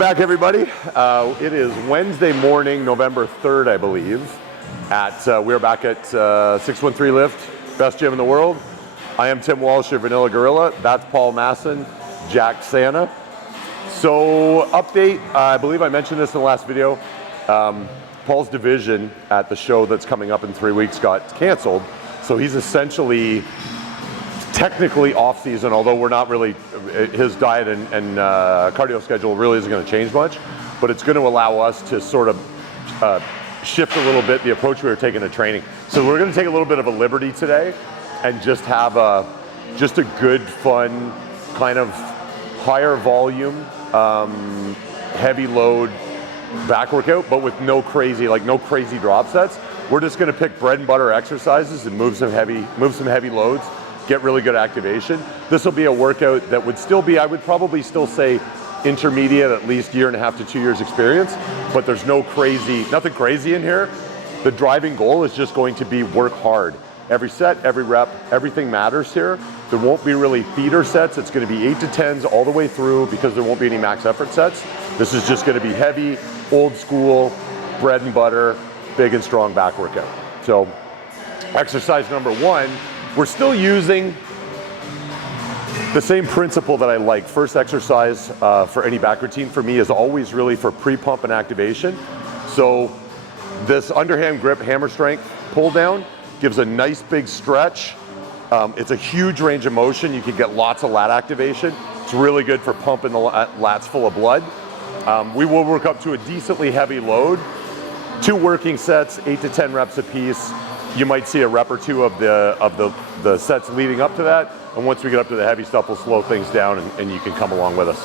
back, everybody. It is Wednesday morning, November 3rd, I believe. We're back at 613 Lift, best gym in the world. I am Tim Walsh, your Vanilla Gorilla. That's Paul Masson, Jack Santa. So, update, I believe I mentioned this in the last video. Paul's division at the show that's coming up in 3 weeks got canceled. So he's essentially technically off season, although we're not really, his diet and cardio schedule really isn't going to change much, but it's going to allow us to sort of shift a little bit the approach we were taking to training. So we're going to take a little bit of a liberty today and just have a good, fun, kind of higher volume, heavy load back workout, but with no crazy drop sets. We're just going to pick bread and butter exercises and move some heavy loads, get really good activation. This will be a workout that would still be, I would probably still say intermediate, at least 1.5 to 2 years experience, but there's nothing crazy in here. The driving goal is just going to be work hard. Every set, every rep, everything matters here. There won't be really feeder sets. It's going to be 8 to 10s all the way through because there won't be any max effort sets. This is just going to be heavy, old school, bread and butter, big and strong back workout. So exercise number 1, we're still using the same principle that I like. First exercise for any back routine for me is always really for pre-pump and activation. So this underhand grip hammer strength pull down gives a nice big stretch. It's a huge range of motion. You can get lots of lat activation. It's really good for pumping the lats full of blood. We will work up to a decently heavy load. 2 working sets, 8 to 10 reps a piece. You might see a rep or 2 of the sets leading up to that. And once we get up to the heavy stuff, we'll slow things down and you can come along with us.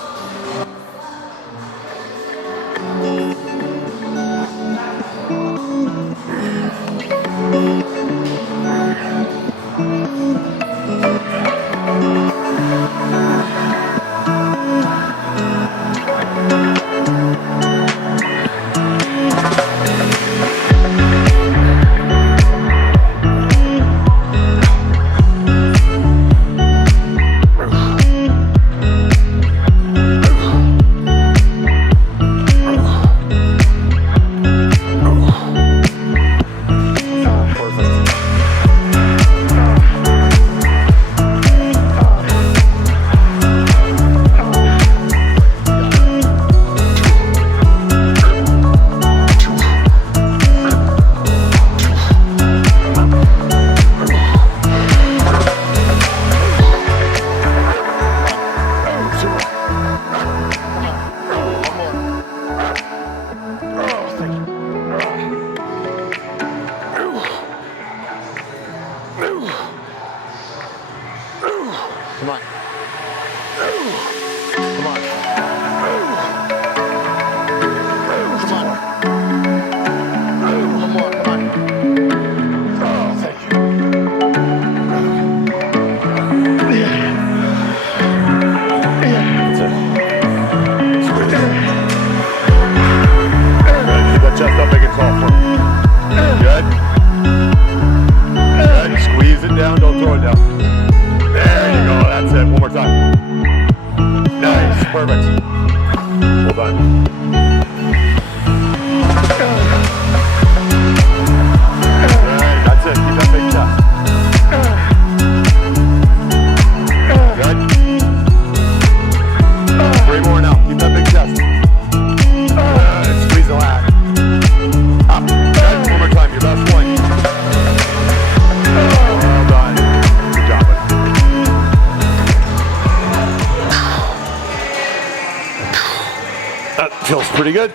Feels pretty good.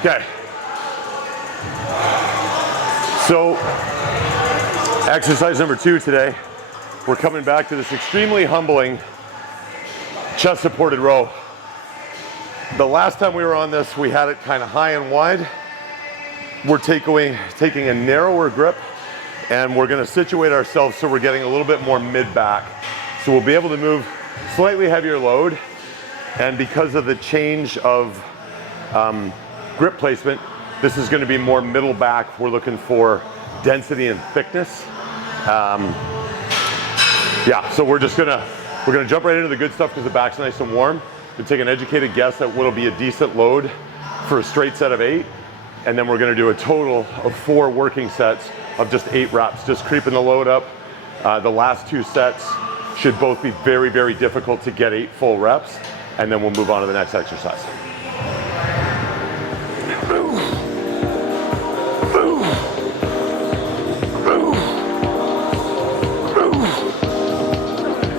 Okay. So, exercise number 2 today, we're coming back to this extremely humbling chest supported row. The last time we were on this, we had it kind of high and wide. We're taking a narrower grip and we're going to situate ourselves so we're getting a little bit more mid-back. So we'll be able to move slightly heavier load, and because of the change of grip placement, this is going to be more middle back. We're looking for density and thickness. Yeah, so we're gonna jump right into the good stuff because the back's nice and warm. to take an educated guess at what'll be a decent load for a straight set of 8. And then we're gonna do a total of 4 working sets of just 8 reps, just creeping the load up. The last 2 sets should both be very, very difficult to get 8 full reps, and then we'll move on to the next exercise.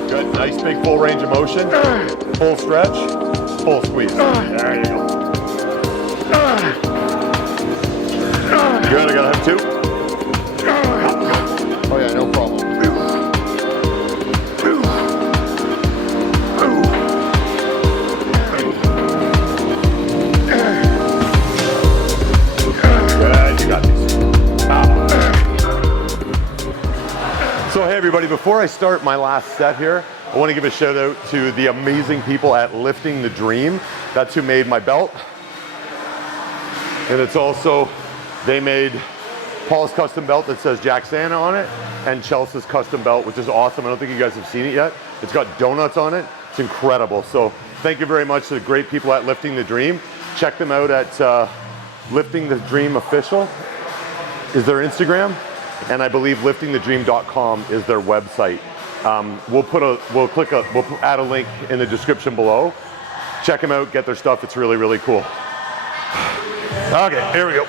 Good, nice big full range of motion, full stretch, full squeeze. There you go. Good, I gotta have 2. Oh yeah, no problem. Good, you got these. So hey everybody, before I start my last set here, I want to give a shout out to the amazing people at Lifting the Dream. That's who made my belt. And it's also, they made Paul's custom belt that says Jack Santa on it, and Chelsea's custom belt, which is awesome. I don't think you guys have seen it yet. It's got donuts on it. It's incredible. So thank you very much to the great people at Lifting the Dream. Check them out at Lifting the Dream Official is their Instagram, and I believe liftingthedream.com is their website. We'll add a link in the description below. Check them out, get their stuff. It's really, really cool. Okay, here we go.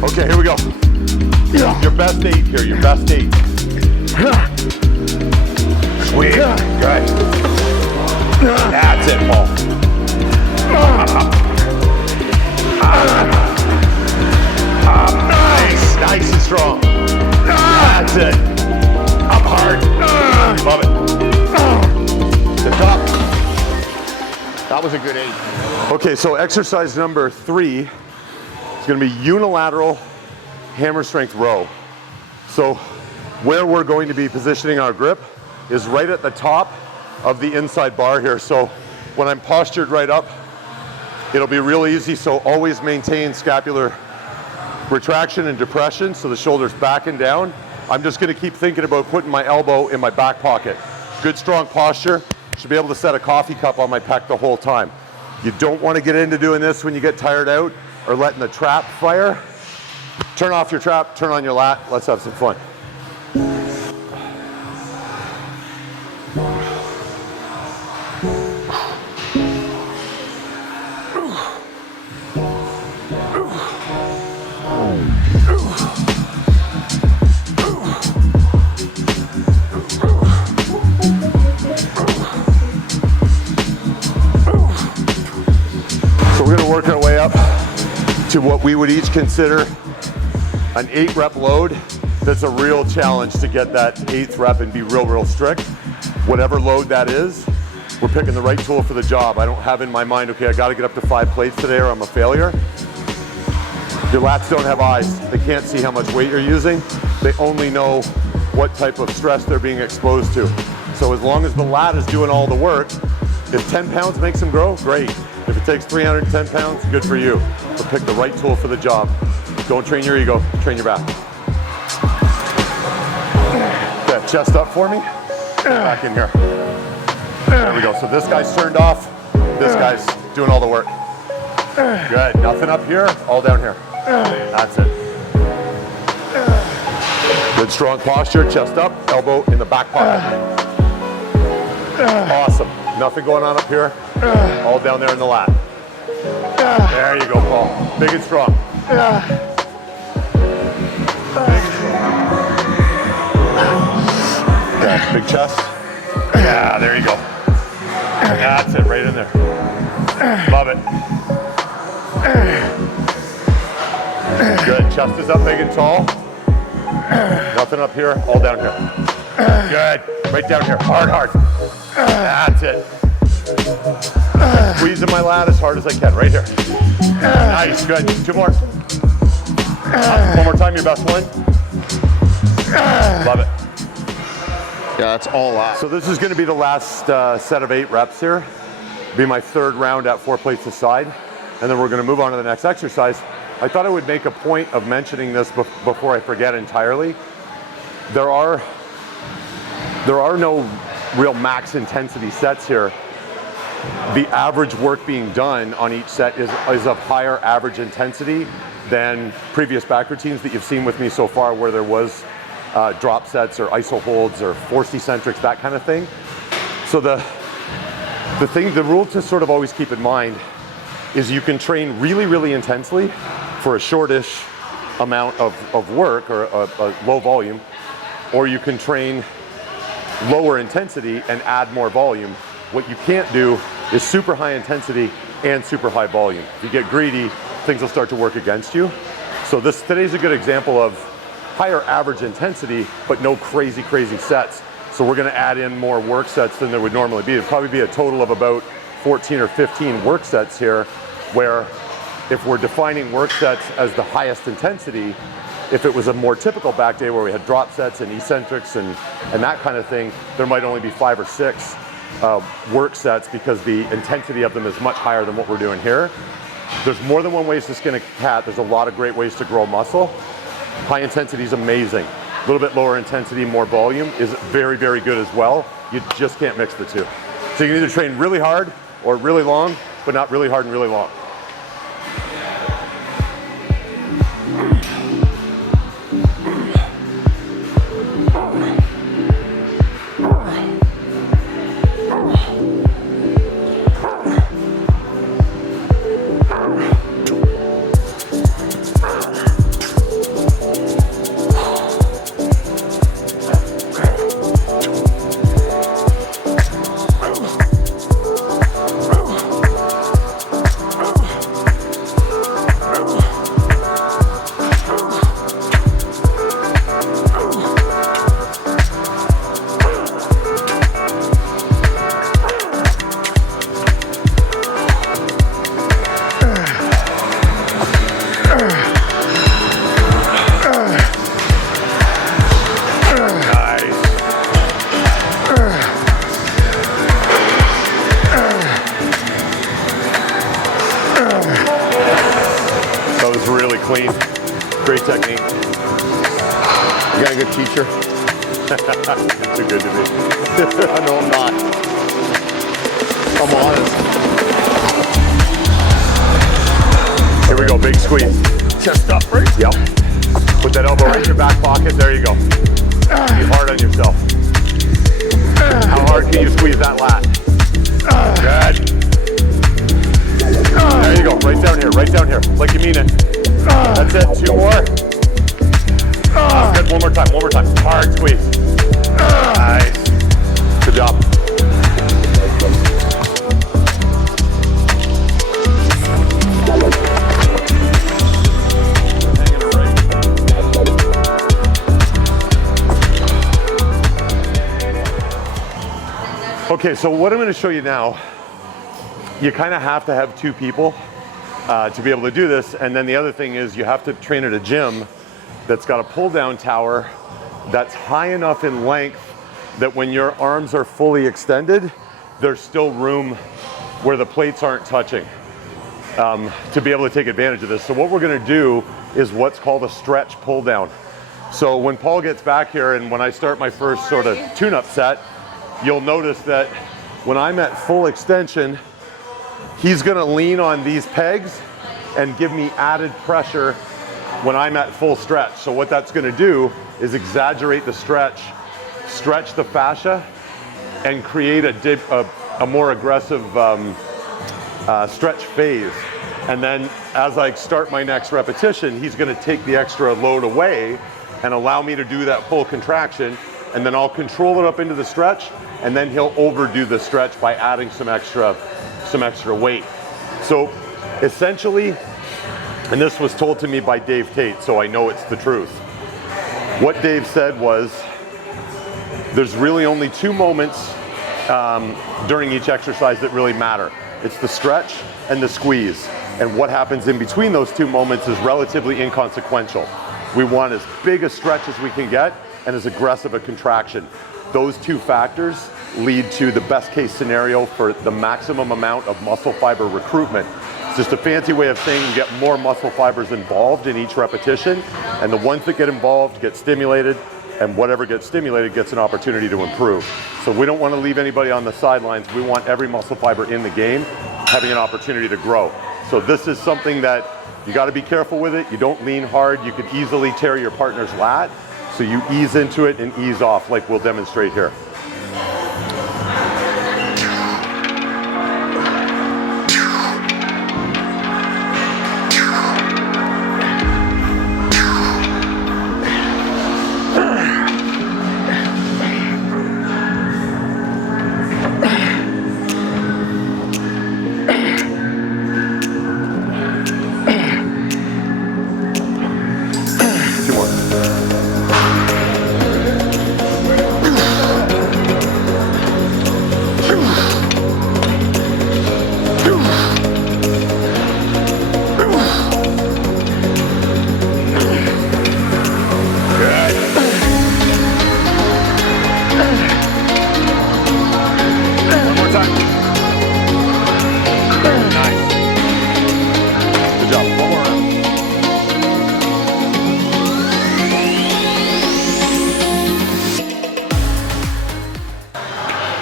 Okay, here we go. Your best 8 here, your best 8. Sweet, good. That's it, Paul. Nice and strong. That's it. Up hard. Love it. The top. That was a good 8. Okay, so exercise number 3 is gonna be unilateral hammer strength row. So where we're going to be positioning our grip is right at the top of the inside bar here. So when I'm postured right up, it'll be real easy. So always maintain scapular retraction and depression, so the shoulder's back and down. I'm just gonna keep thinking about putting my elbow in my back pocket. Good strong posture. Should be able to set a coffee cup on my pec the whole time. You don't wanna get into doing this when you get tired out or letting the trap fire. Turn off your trap, turn on your lat, let's have some fun. So we're gonna work our way up to what we would each consider an 8 rep load. That's a real challenge to get that 8th rep and be real strict. Whatever load that is, we're picking the right tool for the job. I don't have in my mind, okay, I gotta get up to 5 plates today or I'm a failure. Your lats don't have eyes. They can't see how much weight you're using. They only know what type of stress they're being exposed to. So as long as the lat is doing all the work, if 10 pounds makes them grow, great. If it takes 310 pounds, good for you. But pick the right tool for the job. Don't train your ego, train your back. Okay, chest up for me. Back in here. There we go. So this guy's turned off. This guy's doing all the work. Good. Nothing up here, all down here. That's it. Good strong posture, chest up, elbow in the back pocket. Awesome. Nothing going on up here, all down there in the lat. There you go, Paul. Big and strong. Okay, big chest. Yeah, there you go. That's it, right in there. Love it. Good, chest is up big and tall. Nothing up here, all down here. Good. Right down here. Hard, hard. That's it. Squeezing my lat as hard as I can. Right here. Nice. Good. 2 more. One more time. Your best one. Love it. Yeah, that's all out. So this is going to be the last set of 8 reps here. Be my 3rd round at 4 plates a side. And then we're going to move on to the next exercise. I thought I would make a point of mentioning this before I forget entirely. There are no real max intensity sets here. The average work being done on each set is of higher average intensity than previous back routines that you've seen with me so far, where there was drop sets or iso holds or forced eccentrics, that kind of thing. So the rule to sort of always keep in mind is you can train really, really intensely for a shortish amount of work or a low volume, or you can train lower intensity and add more volume. What you can't do is super high intensity and super high volume. If you get greedy, things will start to work against you. So today's a good example of higher average intensity, but no crazy, crazy sets. So we're gonna add in more work sets than there would normally be. It'd probably be a total of about 14 or 15 work sets here, where if we're defining work sets as the highest intensity, if it was a more typical back day where we had drop sets and eccentrics and that kind of thing, there might only be 5 or 6 work sets because the intensity of them is much higher than what we're doing here. There's more than one way to skin a cat. There's a lot of great ways to grow muscle. High intensity is amazing. A little bit lower intensity, more volume is very, very good as well. You just can't mix the two. So you can either train really hard or really long, but not really hard and really long. Clean, great technique. You got a good teacher? You're too good to be. No, I'm not. I'm honest. Here we go, big squeeze. Chest up, right? Yep. Put that elbow right in your back pocket. There you go. Be hard on yourself. How hard can you squeeze that lat? Good. There you go, right down here, like you mean it. That's it, 2 more. Good, one more time. Hard squeeze. Nice. Good job. Okay, so what I'm going to show you now, you kind of have to have 2 people to be able to do this. And then the other thing is you have to train at a gym that's got a pull down tower that's high enough in length that when your arms are fully extended, there's still room where the plates aren't touching to be able to take advantage of this. So what we're gonna do is what's called a stretch pull down. So when Paul gets back here and when I start my first sort of tune-up set, you'll notice that when I'm at full extension, he's gonna lean on these pegs and give me added pressure when I'm at full stretch. So what that's gonna do is exaggerate the stretch the fascia, and create a more aggressive stretch phase. And then as I start my next repetition, he's gonna take the extra load away and allow me to do that full contraction, and then I'll control it up into the stretch, and then he'll overdo the stretch by adding some extra weight. So essentially, and this was told to me by Dave Tate, so I know it's the truth. What Dave said was, There's really only two moments during each exercise that really matter. It's the stretch and the squeeze. And what happens in between those two moments is relatively inconsequential. We want as big a stretch as we can get and as aggressive a contraction. Those two factors lead to the best case scenario for the maximum amount of muscle fiber recruitment. It's just a fancy way of saying you get more muscle fibers involved in each repetition, and the ones that get involved get stimulated, and whatever gets stimulated gets an opportunity to improve. So we don't want to leave anybody on the sidelines. We want every muscle fiber in the game having an opportunity to grow. So this is something that you got to be careful with it. You don't lean hard. You could easily tear your partner's lat. So you ease into it and ease off like we'll demonstrate here.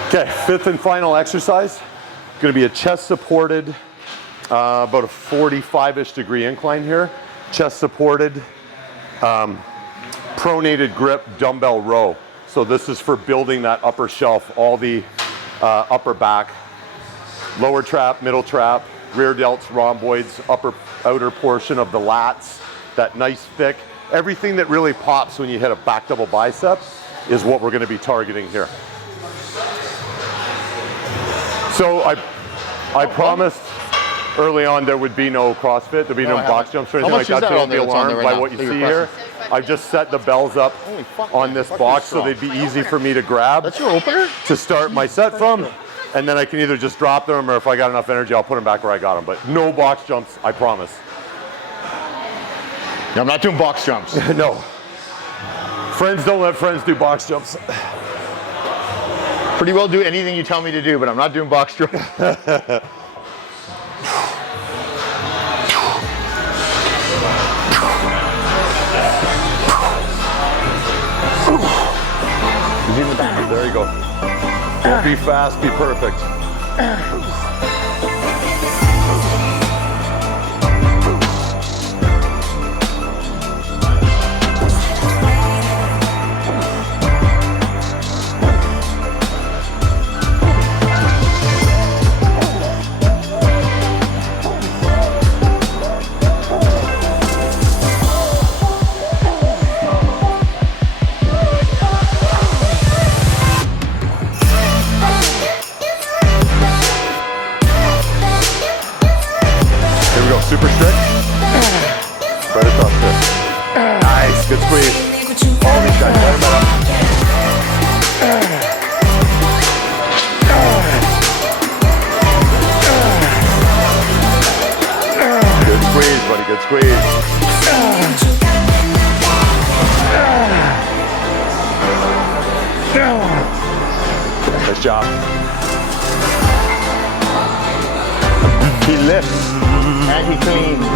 Okay, fifth and final exercise. Going to be a chest supported, about a 45-ish degree incline here. Chest supported, pronated grip dumbbell row. So this is for building that upper shelf, all the upper back, lower trap, middle trap, rear delts, rhomboids, upper outer portion of the lats, that nice thick. Everything that really pops when you hit a back double bicep is what we're going to be targeting here. So I promised early on there would be no CrossFit, there'd be no box jumps or anything like that. So don't be alarmed by what you see here. I've just set the bells up on this box so they'd be easy for me to grab. That's your opener? To start my set from, and then I can either just drop them, or if I got enough energy, I'll put them back where I got them. But no box jumps, I promise. No, I'm not doing box jumps. No. Friends don't let friends do box jumps. Pretty well do anything you tell me to do, but I'm not doing box jumps. There you go. Don't be fast, be perfect. Super strict. Right across there. Nice, good squeeze. All these guys, let them up. Good squeeze, buddy, good squeeze. Nice job. He lifts. And he cleans.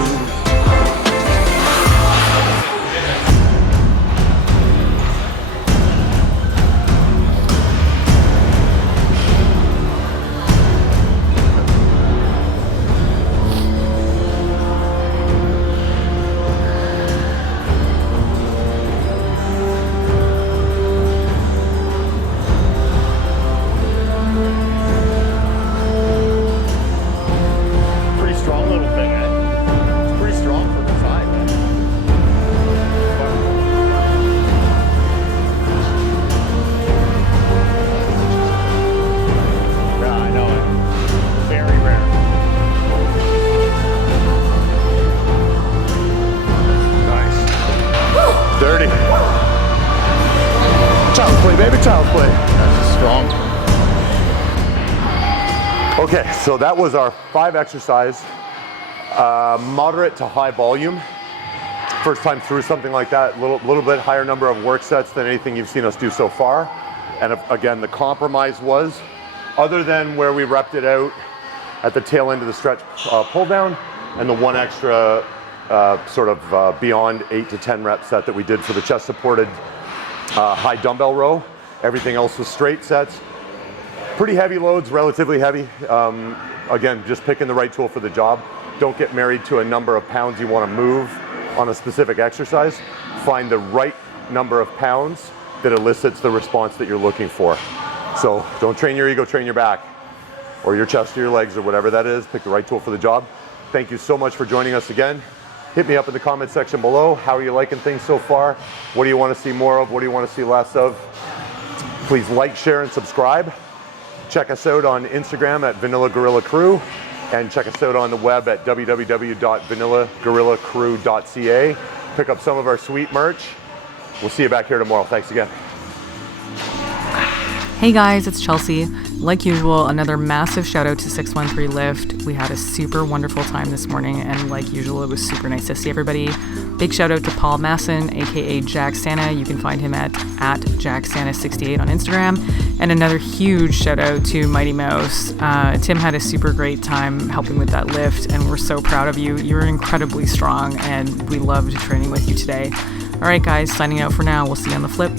strong. Okay, so that was our 5 exercise, moderate to high volume. First time through something like that, little bit higher number of work sets than anything you've seen us do so far. And again, the compromise was, other than where we repped it out at the tail end of the stretch pull down, and the one extra beyond 8 to 10 rep set that we did for the chest supported high dumbbell row. Everything else was straight sets. Pretty heavy loads, relatively heavy. Again, just picking the right tool for the job. Don't get married to a number of pounds you want to move on a specific exercise. Find the right number of pounds that elicits the response that you're looking for. So don't train your ego, train your back, or your chest or your legs or whatever that is. Pick the right tool for the job. Thank you so much for joining us again. Hit me up in the comment section below. How are you liking things so far? What do you want to see more of? What do you want to see less of? Please like, share, and subscribe. Check us out on Instagram at Vanilla Gorilla Crew, and check us out on the web at www.vanillagorillacrew.ca. Pick up some of our sweet merch. We'll see you back here tomorrow. Thanks again. Hey guys, it's Chelsea. Like usual, another massive shout out to 613 Lift. We had a super wonderful time this morning, and like usual, it was super nice to see everybody. Big shout out to Paul Masson, aka Jack Santa. You can find him at JackSanta68 on Instagram. And another huge shout out to Mighty Mouse. Tim had a super great time helping with that lift, and we're so proud of you. You're incredibly strong, and we loved training with you today. All right, guys, signing out for now. We'll see you on the flip.